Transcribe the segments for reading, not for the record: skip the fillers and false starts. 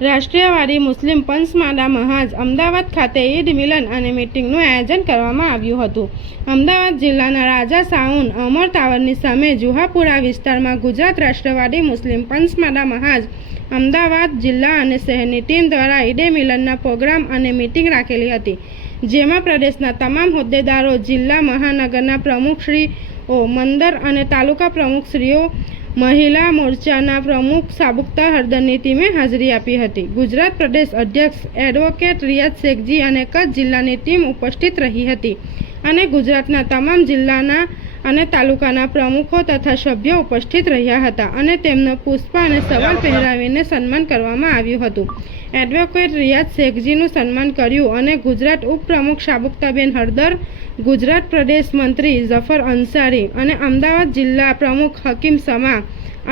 રાષ્ટ્રીયવાદી મુસ્લિમ પંચમાલા મહાજ અમદાવાદ ખાતે ઈદ મિલન અને મીટિંગનું આયોજન કરવામાં આવ્યું હતું। અમદાવાદ જિલ્લાના રાજા સાઉન અમર ટાવરની સામે જુહાપુરા વિસ્તારમાં ગુજરાત રાષ્ટ્રવાદી મુસ્લિમ પંચમાલા મહાજ અમદાવાદ જિલ્લા અને શહેરની ટીમ દ્વારા ઈદે મિલનના પ્રોગ્રામ અને મીટિંગ રાખેલી હતી, જેમાં પ્રદેશના તમામ હોદ્દેદારો, જિલ્લા મહાનગરના પ્રમુખશ્રીઓ, મંડળ અને તાલુકા પ્રમુખશ્રીઓ, મહિલા મોરચાના પ્રમુખ સાબુકતા હળદરની ટીમે હાજરી આપી હતી। ગુજરાત પ્રદેશ અધ્યક્ષ એડવોકેટ રિયાઝ શેખજી અને કચ્છ જિલ્લાની ટીમ ઉપસ્થિત રહી હતી અને ગુજરાતના તમામ જિલ્લાના અને તાલુકાના પ્રમુખો તથા સભ્યો ઉપસ્થિત રહ્યા હતા અને તેમનો પુષ્પ અને સવાલ પહેરાવીને સન્માન કરવામાં આવ્યું હતું। એડવોકેટ રિયાઝ શેખજીનું સન્માન કર્યું અને ગુજરાત ઉપપ્રમુખ સાબુકતાબેન હળદર, ગુજરાત પ્રદેશ મંત્રી ઝફર અંસારી અને અમદાવાદ જિલ્લા પ્રમુખ હકીમ સમા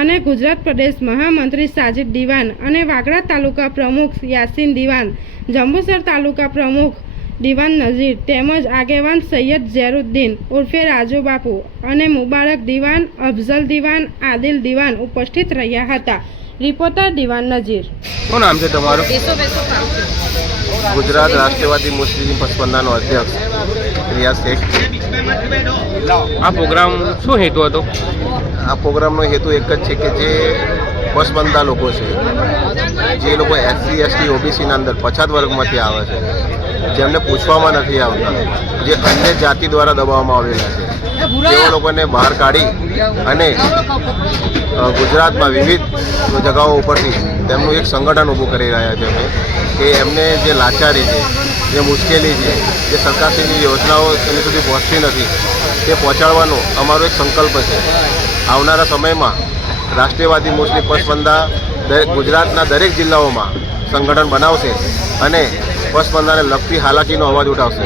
અને ગુજરાત પ્રદેશ મહામંત્રી સાજિદ દિવાન અને વાગરા તાલુકા પ્રમુખ યાસીન દિવાન, જંબુસર તાલુકા પ્રમુખ દિવાન નઝીર તેમજ આગેવાન સૈયદ ઝેરુદ્દીન ઉર્ફે રાજુ બાપુ અને મુબારક દિવાન, અફઝલ દિવાન, આદિલ દિવાન ઉપસ્થિત રહ્યા હતા। રિપોર્ટર દિવાન નઝીર। શું નામ છે તમારું? ગુજરાત રાષ્ટ્રવાદી મુસ્લિમ પંચમહાલાનો અધ્યક્ષ રિયાઝ શેખ। આ પ્રોગ્રામ શું હેતુ હતો? આ પ્રોગ્રામનો હેતુ એક જ છે કે જે પસબંધા લોકો છે, જે લોકો SC, ST, OBCના અંદર પછાત વર્ગમાંથી આવે છે, જેમને પૂછવામાં નથી આવતા, જે અન્ય જાતિ દ્વારા દબાવવામાં આવેલા છે, તેઓ લોકોને બહાર કાઢી અને ગુજરાતમાં વિવિધ જગાઓ ઉપરથી તેમનું એક સંગઠન ઊભું કરી રહ્યા છે કે એમને જે લાચારી છે, જે મુશ્કેલી છે, જે સરકારશ્રીની યોજનાઓ એમની સુધી પહોંચતી નથી, તે પહોંચાડવાનો અમારો એક સંકલ્પ છે। આવનારા સમયમાં રાષ્ટ્રીયવાદી મુસ્લિમ પસબંધા ગુજરાતના દરેક જિલ્લાઓમાં સંગઠન બનાવશે અને પસબંધાને લગતી હાલાકીનો અવાજ ઉઠાવશે।